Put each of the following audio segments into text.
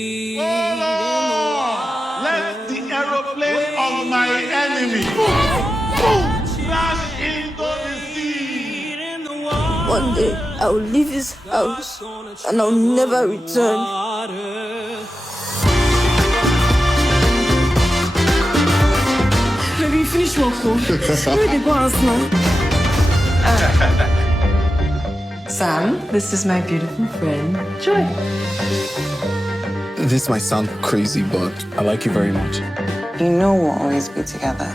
Oh, let the aeroplane of my enemy crash into the sea. One day I will leave his house and I'll never return. Maybe you finish work, where they go ask now? Sam, this is my beautiful friend, Joy. This might sound crazy, but I like you very much. You know we'll always be together.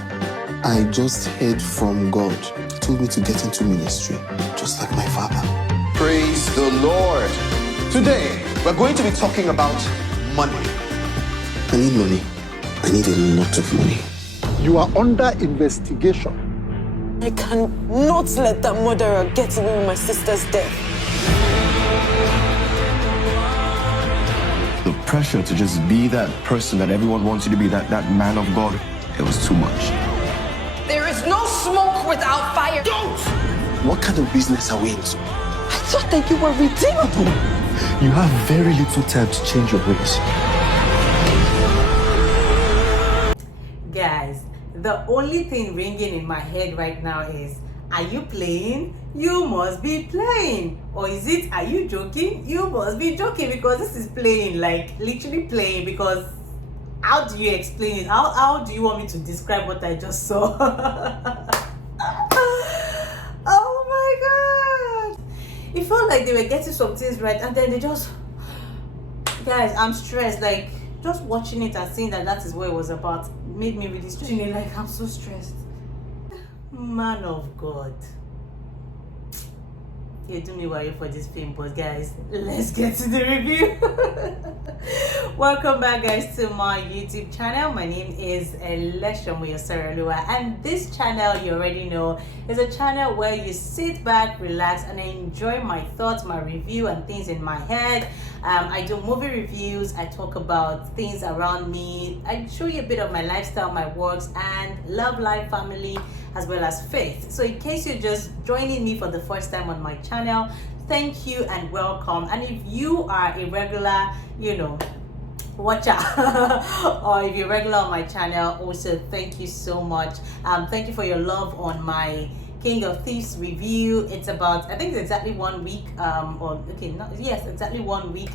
I just heard from God. He told me to get into ministry, just like my father. Praise the Lord. Today, we're going to be talking about money. I need money. I need a lot of money. You are under investigation. I cannot let that murderer get away with my sister's death. The pressure to just be that person that everyone wants you to be, that man of God, it was too much. There is no smoke without fire. Don't! What kind of business are we into? I thought that you were redeemable. You have very little time to change your ways. Guys, the only thing ringing in my head right now is, are you playing? You must be playing. Or is it, are you joking? You must be joking, because this is playing, like literally playing. Because how do you explain it? How do you want me to describe what I just saw? Oh my god. It felt like they were getting some things right, and then they just, guys, I'm stressed. Like just watching it and seeing that is what it was about made me really stressed. Like, I'm so stressed. Man of God, you do me worry for this film, but guys, let's get to the review. Welcome back, guys, to my YouTube channel. My name is Eleshomoyoserelua, and this channel, you already know, is a channel where you sit back, relax, and enjoy my thoughts, my review, and things in my head. I do movie reviews. I talk about things around me. I show you a bit of my lifestyle, my works, and love life, family, as well as faith. So in case you're just joining me for the first time on my channel, thank you and welcome. And if you are a regular, watcher or if you're regular on my channel, also thank you so much. Thank you for your love on my King of Thieves review. It's about, I think it's exactly 1 week, exactly 1 week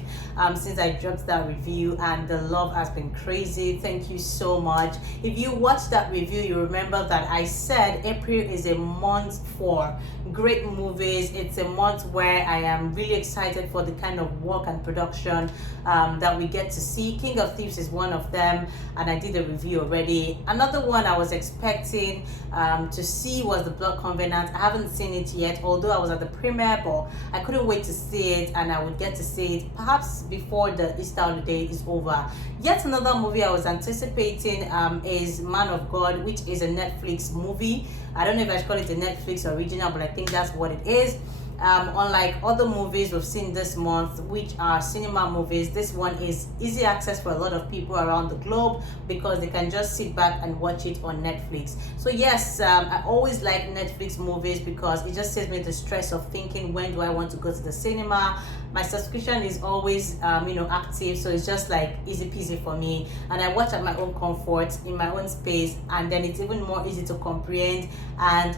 since I dropped that review, and the love has been crazy. Thank you so much. If you watched that review, you remember that I said April is a month for great movies. It's a month where I am really excited for the kind of work and production that we get to see. King of Thieves is one of them, and I did a review already. Another one I was expecting to see was The Blood Covenant. I haven't seen it yet, although I was at the premiere, but I couldn't wait to see it, and I would get to see it perhaps before the Easter holiday is over. Yet another movie I was anticipating is Man of God, which is a Netflix movie. I don't know if I should call it a Netflix original, but I think that's what it is. Unlike other movies we've seen this month, which are cinema movies, this one is easy access for a lot of people around the globe because they can just sit back and watch it on Netflix. So yes, I always like Netflix movies because it just saves me the stress of thinking, when do I want to go to the cinema? My subscription is always active, so it's just like easy peasy for me, and I watch at my own comfort in my own space, and then it's even more easy to comprehend and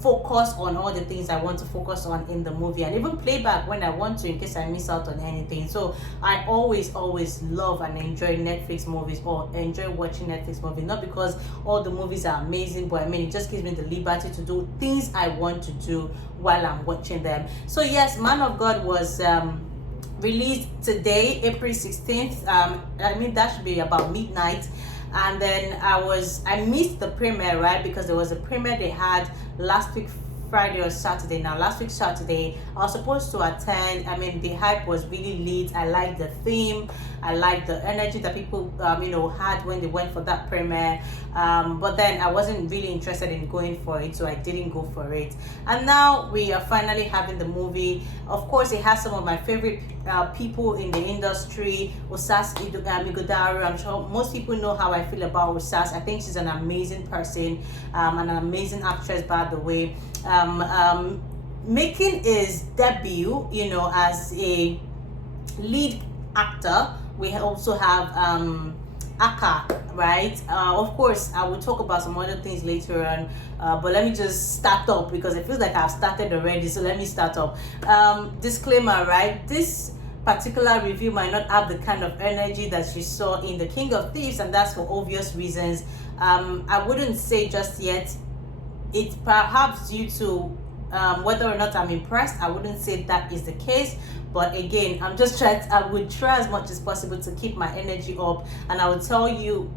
focus on all the things I want to focus on in the movie, and even play back when I want to in case I miss out on anything. So I always love and enjoy Netflix movies, or enjoy watching Netflix movies, not because all the movies are amazing, but I mean, it just gives me the liberty to do things I want to do while I'm watching them. So yes, Man of God was released today, April 16th. I mean, that should be about midnight. And then I missed the premiere, right? Because there was a premiere they had last week, Friday or Saturday. Now last week Saturday I was supposed to attend. I mean, the hype was really lit. I liked the theme, I liked the energy that people had when they went for that premiere, but then I wasn't really interested in going for it, so I didn't go for it. And now we are finally having the movie. Of course, it has some of my favorite people in the industry. Osas, Ighodaro. I'm sure most people know how I feel about Osas. I think she's an amazing person, an amazing actress, by the way. Making his debut, as a lead actor we also have Akah, right? Of course, I will talk about some other things later on, but let me just start up because it feels like I've started already. So let me start up. Disclaimer, right? This particular review might not have the kind of energy that you saw in The King of Thieves, and that's for obvious reasons. I wouldn't say just yet. It's perhaps due to whether or not I'm impressed. I wouldn't say that is the case, but again, I would try as much as possible to keep my energy up, and I will tell you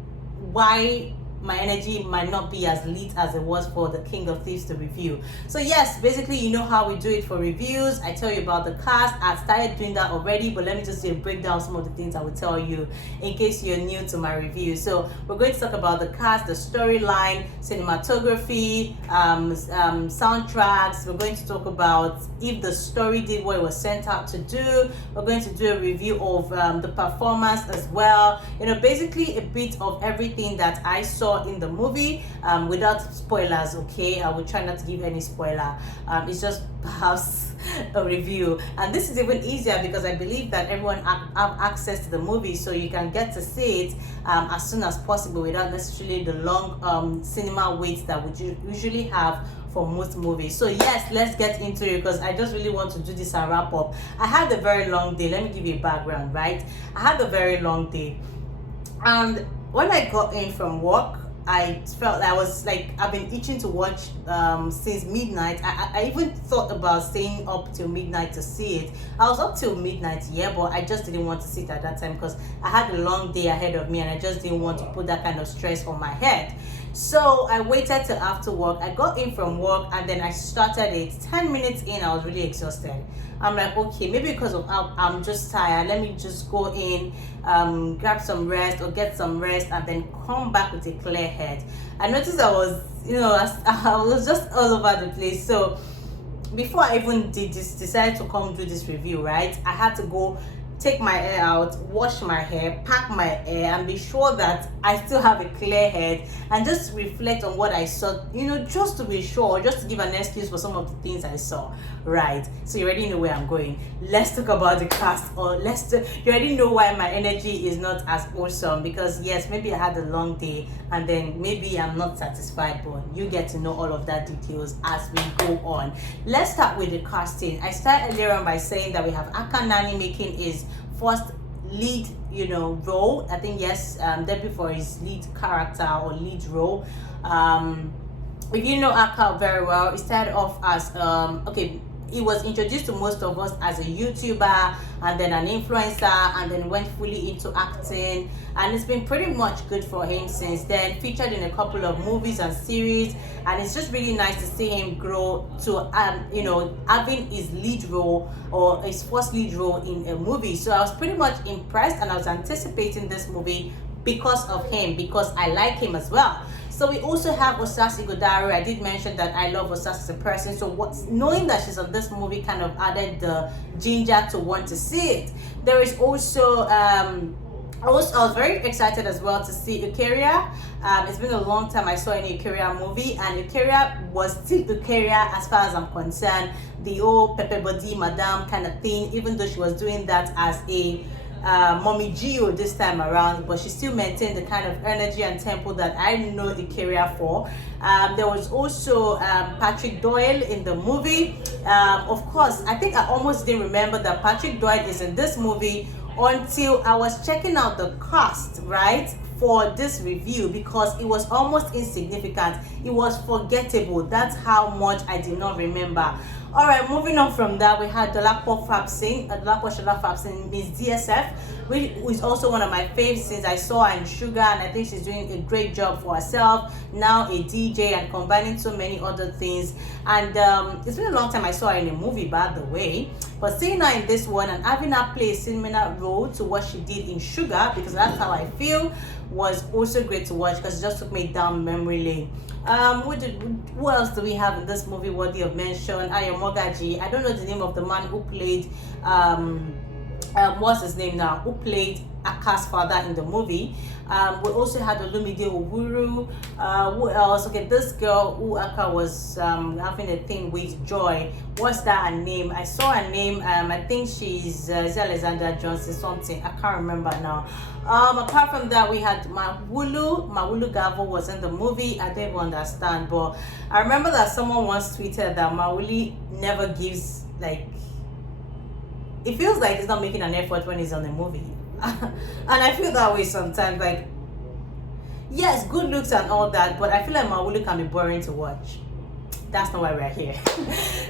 why my energy might not be as lit as it was for The King of Thieves to review. So yes, basically, you know how we do it for reviews. I tell you about the cast. I've started doing that already, but let me just break down some of the things I will tell you in case you're new to my review. So we're going to talk about the cast, the storyline, cinematography, soundtracks. We're going to talk about if the story did what it was sent out to do. We're going to do a review of the performance as well. You know, basically a bit of everything that I saw in the movie, without spoilers. Okay, I will try not to give any spoiler. It's just perhaps a review, and this is even easier because I believe that everyone have access to the movie, so you can get to see it as soon as possible without necessarily the long cinema waits that we usually have for most movies. So yes, let's get into it because I just really want to do this and wrap up. I had a very long day. Let me give you a background, right? I had a very long day, and when I got in from work, I felt I was like, I've been itching to watch since midnight. I even thought about staying up till midnight to see it. I was up till midnight, yeah, but I just didn't want to sit at that time because I had a long day ahead of me and I just didn't want to put that kind of stress on my head. So I waited till after work. I got in from work and then I started it. 10 minutes in, I was really exhausted. I'm like, okay, maybe because of I'm just tired, let me just go in, grab some rest or get some rest and then come back with a clear head. I noticed I was, I was just all over the place. So before I even decided to come do this review, right, I had to go take my hair out, wash my hair, pack my hair, and be sure that I still have a clear head and just reflect on what I saw, just to be sure, just to give an excuse for some of the things I saw, right? So you already know where I'm going. Let's talk about the cast, or you already know why my energy is not as awesome, because yes, maybe I had a long day and then maybe I'm not satisfied, but you get to know all of that details as we go on. Let's start with the casting. I started earlier on by saying that we have Nnani making his first lead role. I think yes, debut for his lead character or lead role. If you know Akah very well, he started off as he was introduced to most of us as a YouTuber and then an influencer, and then went fully into acting, and it's been pretty much good for him since then. Featured in a couple of movies and series, and it's just really nice to see him grow to having his lead role or his first lead role in a movie. So I was pretty much impressed and I was anticipating this movie because of him, because I like him as well. So we also have Osas Ighodaro. I did mention that I love Osas as a person, so knowing that she's on this movie kind of added the ginger to want to see it. There is also I was very excited as well to see Eucharia. It's been a long time I saw any Eucharia movie, and Eucharia was still Eucharia as far as I'm concerned. The old Pepe Body Madame kind of thing, even though she was doing that as a Mommy Gio this time around, but she still maintained the kind of energy and tempo that I know the career for. There was also Patrick Doyle in the movie. Of course, I think I almost didn't remember that Patrick Doyle is in this movie until I was checking out the cast, right, for this review, because it was almost insignificant. It was forgettable. That's how much I did not remember. All right, moving on from that, we had Fapson, Miss DSF, which is also one of my faves since I saw her in Sugar, and I think she's doing a great job for herself. Now a DJ and combining so many other things. And it's been a long time I saw her in a movie, by the way. But seeing her in this one and having her play a similar role to what she did in Sugar, because that's how I feel, was also great to watch because it just took me down memory lane. Who else do we have in this movie worthy of mention? Ayo Mogaji. I don't know the name of the man who played what's his name now, who played Akah's father in the movie. We also had Olumide Owuru. Who else? Okay, this girl who Akah was having a thing with, Joy. What's that her name? I saw her name. I think she's is Alexandra Johnson something. I can't remember now. Apart from that, we had Mawuli Gavor was in the movie. I didn't understand, but I remember that someone once tweeted that Mawuli never gives, like, it feels like he's not making an effort when he's on the movie. And I feel that way sometimes. Like, yes, good looks and all that, but I feel like Mawuli can be boring to watch. That's not why we're here.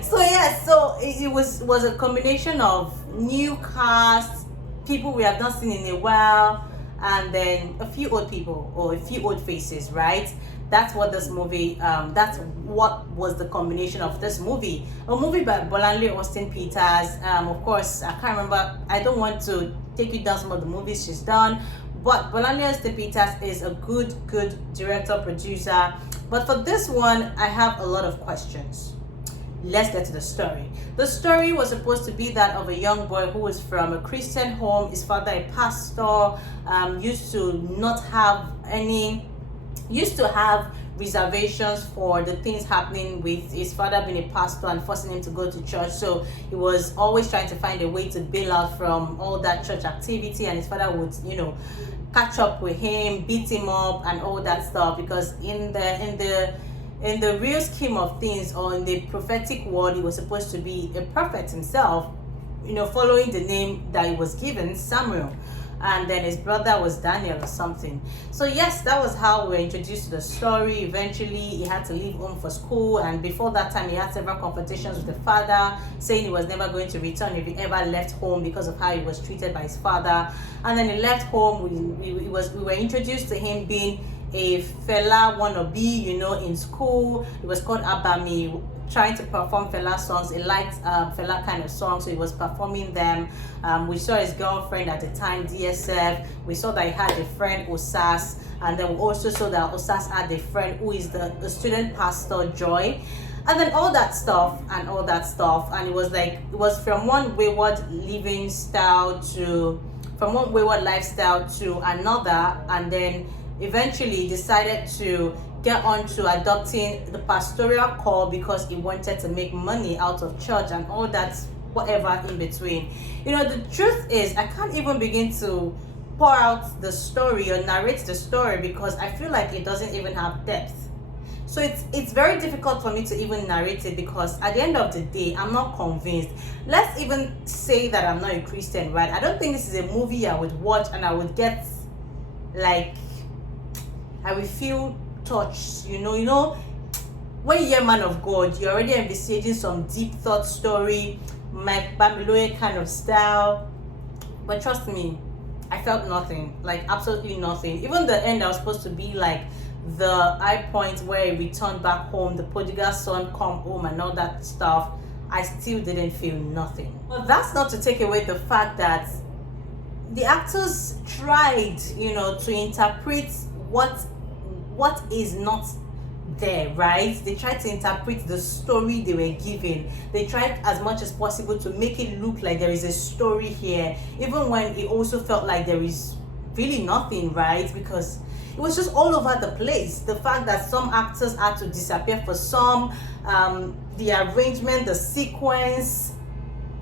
So yeah, so it was a combination of new cast, people we have not seen in a while, and then a few old people or a few old faces, right? That's what this movie, that's what was the combination of this movie. A movie by Bolanle Austin Peters. Of course, I can't remember, I don't want to take you down some of the movies she's done, but Bolanle Austin Peters is a good director, producer. But for this one, I have a lot of questions. Let's get to the story. The story was supposed to be that of a young boy who was from a Christian home. His father, a pastor, used to have reservations for the things happening with his father being a pastor and forcing him to go to church. So he was always trying to find a way to bail out from all that church activity, and his father would, you know, catch up with him, beat him up and all that stuff, because in the real scheme of things, or in the prophetic world, he was supposed to be a prophet himself, you know, following the name that he was given, Samuel. And then his brother was Daniel or something. So yes, that was how we were introduced to the story. Eventually he had to leave home for school, and before that time he had several confrontations with the father, saying he was never going to return if he ever left home because of how he was treated by his father. And then he left home. We were introduced to him being a fella wannabe, you know, in school. It was called Abami, trying to perform fella songs. He liked fella kind of songs, so he was performing them. We saw his girlfriend at the time, DSF. We saw that he had a friend, Osas, and then we also saw that Osas had a friend who is the student pastor, Joy. And then all that stuff, and it was like, it was from one wayward lifestyle to another, and then eventually decided to get on to adopting the pastoral call because he wanted to make money out of church and all that, whatever in between. You know, the truth is, I can't even begin to pour out the story or narrate the story because I feel like it doesn't even have depth. So it's very difficult for me to even narrate it, because at the end of the day, I'm not convinced. Let's even say that I'm not a Christian, right? I don't think this is a movie I would watch and I would get, like, I will feel touched, you know, when you hear man of God, you're already envisaging some deep thought story, Mike Bamiloe kind of style. But trust me, I felt nothing, like absolutely nothing. Even the end that was supposed to be like the high point where he returned back home, the prodigal son come home and all that stuff, I still didn't feel nothing. But that's not to take away the fact that the actors tried, you know, to interpret what is not there, right? They tried to interpret the story they were given. They tried as much as possible to make it look like there is a story here, even when it also felt like there is really nothing, right? Because it was just all over the place. The fact that some actors had to disappear for some, the arrangement, the sequence,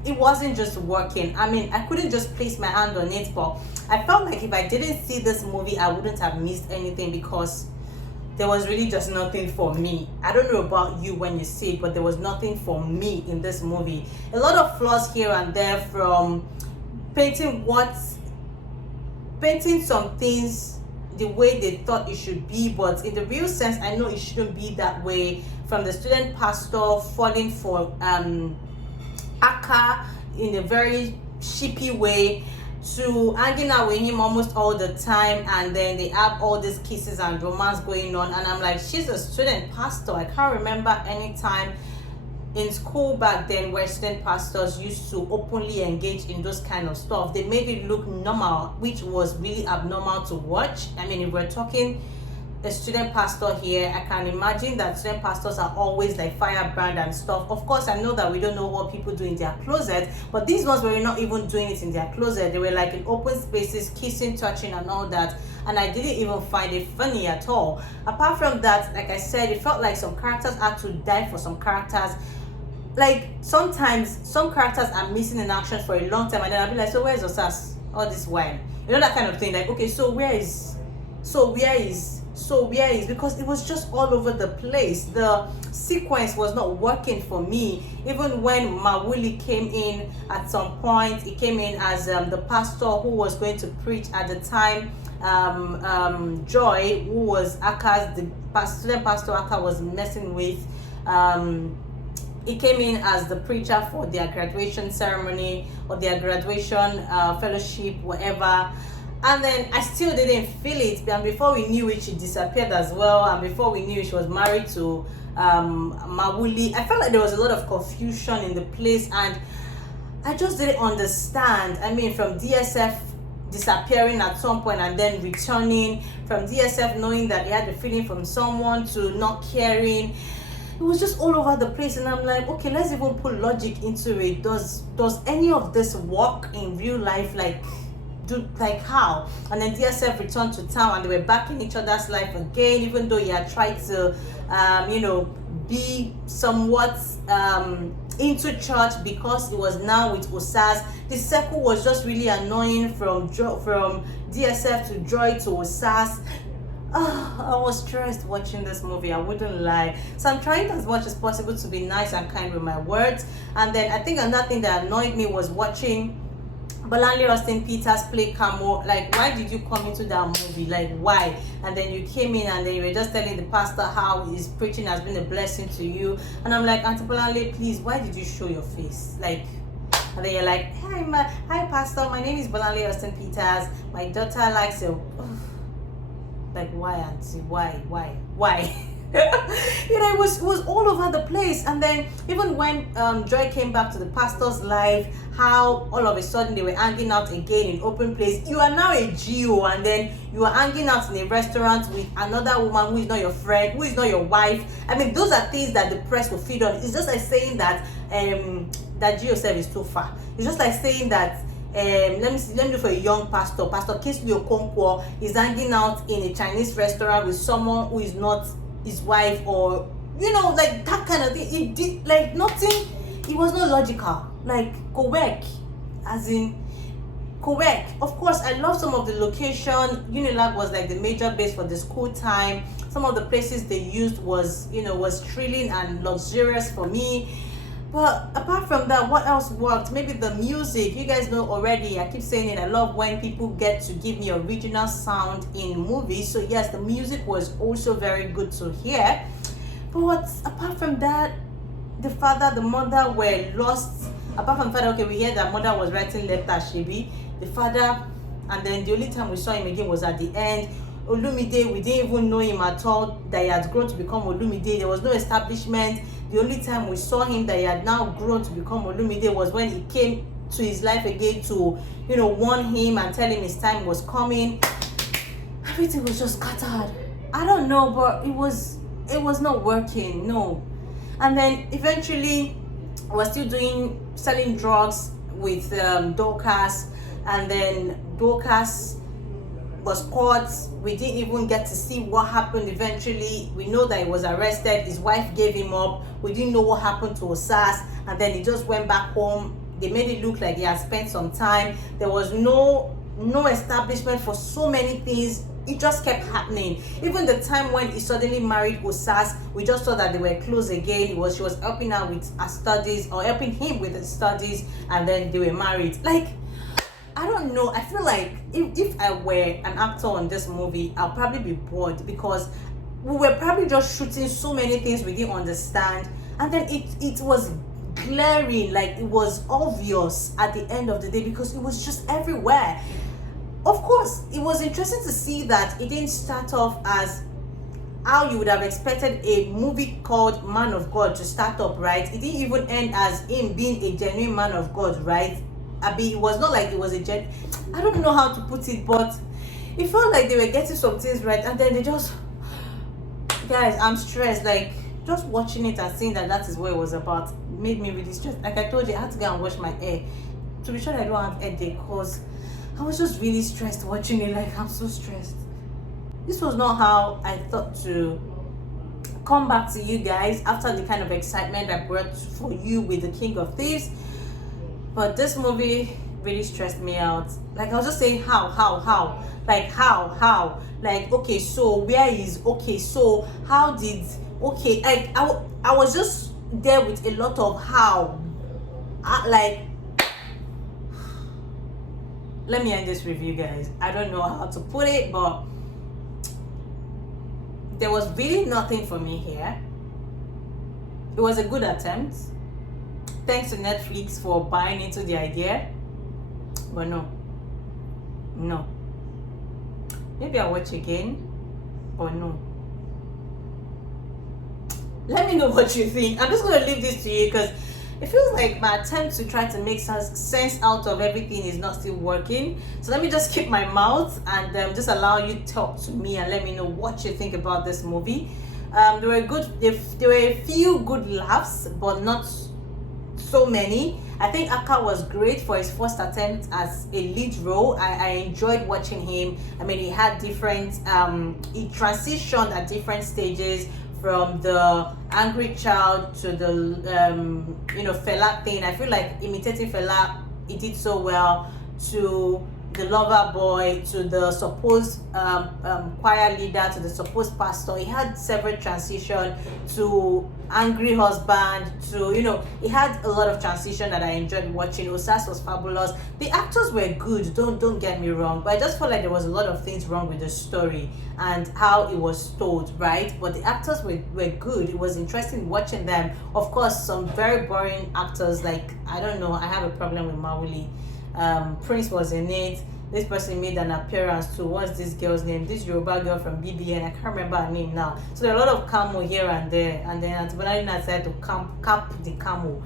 it wasn't just working. I mean, I couldn't just place my hand on it, but I felt like if I didn't see this movie, I wouldn't have missed anything, because there was really just nothing for me. I don't know about you when you see it, but there was nothing for me in this movie. A lot of flaws here and there, from painting some things the way they thought it should be, but in the real sense, I know it shouldn't be that way. From the student pastor falling for Akah in a very sheepy way, to hanging out with him almost all the time, and then they have all these kisses and romance going on, and I'm like, she's a student pastor. I can't remember any time in school back then where student pastors used to openly engage in those kind of stuff. They made it look normal, which was really abnormal to watch. I mean, if we're talking a student pastor here, I can imagine that student pastors are always like firebrand and stuff. Of course, I know that we don't know what people do in their closet, but these ones were not even doing it in their closet. They were like in open spaces, kissing, touching, and all that. And I didn't even find it funny at all. Apart from that, like I said, it felt like some characters had to die for some characters. Like sometimes some characters are missing in action for a long time, and then I'll be like, so where's Osas all this while? You know, that kind of thing. Like, okay, so where is, because it was just all over the place. The sequence was not working for me. Even when Mawuli came in at some point, he came in as the pastor who was going to preach at the time. Joy, who was Akah's, the student pastor Akah was messing with, he came in as the preacher for their graduation ceremony or their graduation fellowship, whatever. And then I still didn't feel it. And before we knew it, she disappeared as well. And before we knew it, she was married to Mawuli. I felt like there was a lot of confusion in the place, and I just didn't understand. I mean, from DSF disappearing at some point and then returning, from DSF knowing that he had a feeling from someone to not caring. It was just all over the place, and I'm like, okay, let's even put logic into it. Does any of this work in real life? Like how? And then DSF returned to town, and they were back in each other's life again, even though he had tried to be somewhat into church because he was now with Osas. The circle was just really annoying, from DSF to Joy to Osas. I was stressed watching this movie, I wouldn't lie. So I'm trying as much as possible to be nice and kind with my words. And then I think another thing that annoyed me was watching Bolanle Austin Peters play Camo. Like, why did you come into that movie? Like, why? And then you came in and then you were just telling the pastor how his preaching has been a blessing to you. And I'm like, Auntie Bolanle, please, why did you show your face? Like, and then you're like, hi pastor, my name is Bolanle Austin Peters. My daughter likes you. Like, why, auntie? Why? You know, it was all over the place. And then even when Joy came back to the pastor's life, how all of a sudden they were hanging out again in open place. You are now a GO, and then you are hanging out in a restaurant with another woman who is not your friend, who is not your wife. I mean, those are things that the press will feed on. It's just like saying that that GO self is too far. It's just like saying that let me do for a young pastor. Pastor Kingsley Okonkwo is hanging out in a Chinese restaurant with someone who is not his wife, or you know, like that kind of thing. It did like nothing. It was not logical. Like correct, as in correct. Of course, I love some of the location. Unilag was like the major base for the school time. Some of the places they used was thrilling and luxurious for me. But apart from that, what else worked? Maybe the music. You guys know already, I keep saying it, I love when people get to give me original sound in movies. So yes, the music was also very good to hear. But apart from that, the father, the mother were lost. Apart from father, okay, we hear that mother was writing letters, Shebi. The father, and then the only time we saw him again was at the end. Olumide, we didn't even know him at all, that he had grown to become Olumide. There was no establishment. The only time we saw him that he had now grown to become Olumide was when he came to his life again to, warn him and tell him his time was coming. Everything was just scattered. I don't know, but it was not working, no. And then eventually we're still selling drugs with Dorcas, and then Dorcas was caught. We didn't even get to see what happened eventually. We know that he was arrested. His wife gave him up. We didn't know what happened to Osas, and then he just went back home. They made it look like he had spent some time. There was no establishment for so many things. It just kept happening. Even the time when he suddenly married Osas, we just saw that they were close again. She was helping her with her studies, or helping him with his studies, and then they were married. Like, I don't know. I feel like if I were an actor on this movie, I'll probably be bored, because we were probably just shooting so many things we didn't understand, and then it was glaring, like it was obvious at the end of the day, because it was just everywhere. Of course, it was interesting to see that it didn't start off as how you would have expected a movie called Man of God to start up, right? It didn't even end as him being a genuine man of God, right? It was not like it was I don't know how to put it, but it felt like they were getting some things right, and then they just guys, I'm stressed. Like, just watching it and seeing that that is what it was about made me really stressed. Like I told you, I had to go and wash my hair to be sure that I don't have headache, because I was just really stressed watching it. Like, I'm so stressed. This was not how I thought to come back to you guys after the kind of excitement I brought for you with The King of Thieves. But this movie really stressed me out. Like, I was just saying, how, like, how, like, okay, so where is, okay, so how did, okay, like, I was just there with a lot of how, like, let me end this review, guys. I don't know how to put it, but there was really nothing for me here. It was a good attempt. Thanks to Netflix for buying into the idea. But no. Maybe I'll watch again, but no. Let me know what you think. I'm just going to leave this to you, because it feels like my attempt to try to make sense out of everything is not still working. So let me just keep my mouth and just allow you to talk to me and let me know what you think about this movie. There were a few good laughs, but not so many. I think Akah was great for his first attempt as a lead role. I enjoyed watching him. I mean, he had different, he transitioned at different stages, from the angry child to the Fela thing. I feel like imitating Fela, he did so well, to the lover boy, to the supposed choir leader, to the supposed pastor. He had several transitions, to angry husband, to, he had a lot of transition that I enjoyed watching. Osas was fabulous. The actors were good, don't get me wrong, but I just felt like there was a lot of things wrong with the story and how it was told, right? But the actors were good. It was interesting watching them. Of course, some very boring actors, like, I don't know, I have a problem with Mawuli. Prince was in it. This person made an appearance too. What's this girl's name? This Yoruba girl from BBN. I can't remember her name now. So there are a lot of camo here and there. And then Antibanari decided to cap the camo.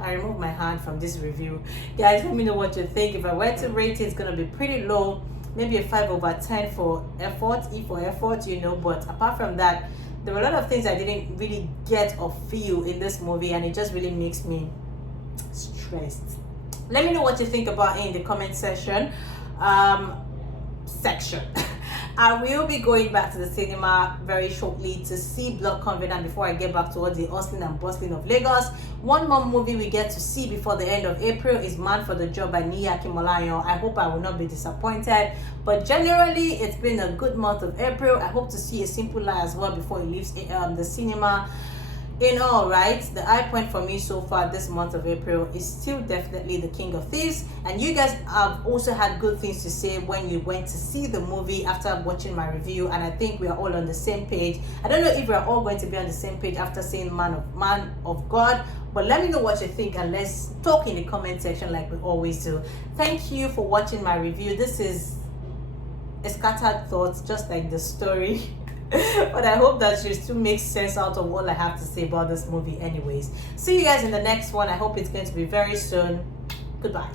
I removed my hand from this review. Guys, let me know what you think. If I were to rate it, it's going to be pretty low. Maybe a 5/10 for effort, E for effort, But apart from that, there were a lot of things I didn't really get or feel in this movie. And it just really makes me stressed. Let me know what you think about it in the comment section. I will be going back to the cinema very shortly to see Blood Covenant before I get back towards the hustling and bustling of Lagos. One more movie we get to see before the end of April is Man for the Job by Nnani. I hope I will not be disappointed. But generally, it's been a good month of April. I hope to see A Simple Lie as well before it leaves the cinema. In all, right, the high point for me so far this month of April is still definitely The King of Thieves. And you guys have also had good things to say when you went to see the movie after watching my review, and I think we are all on the same page. I don't know if we are all going to be on the same page after seeing Man of God, but let me know what you think and let's talk in the comment section like we always do. Thank you for watching my review. This is a scattered thoughts, just like the story. But I hope that you still make sense out of all I have to say about this movie anyways. See you guys in the next one. I hope it's going to be very soon. Goodbye.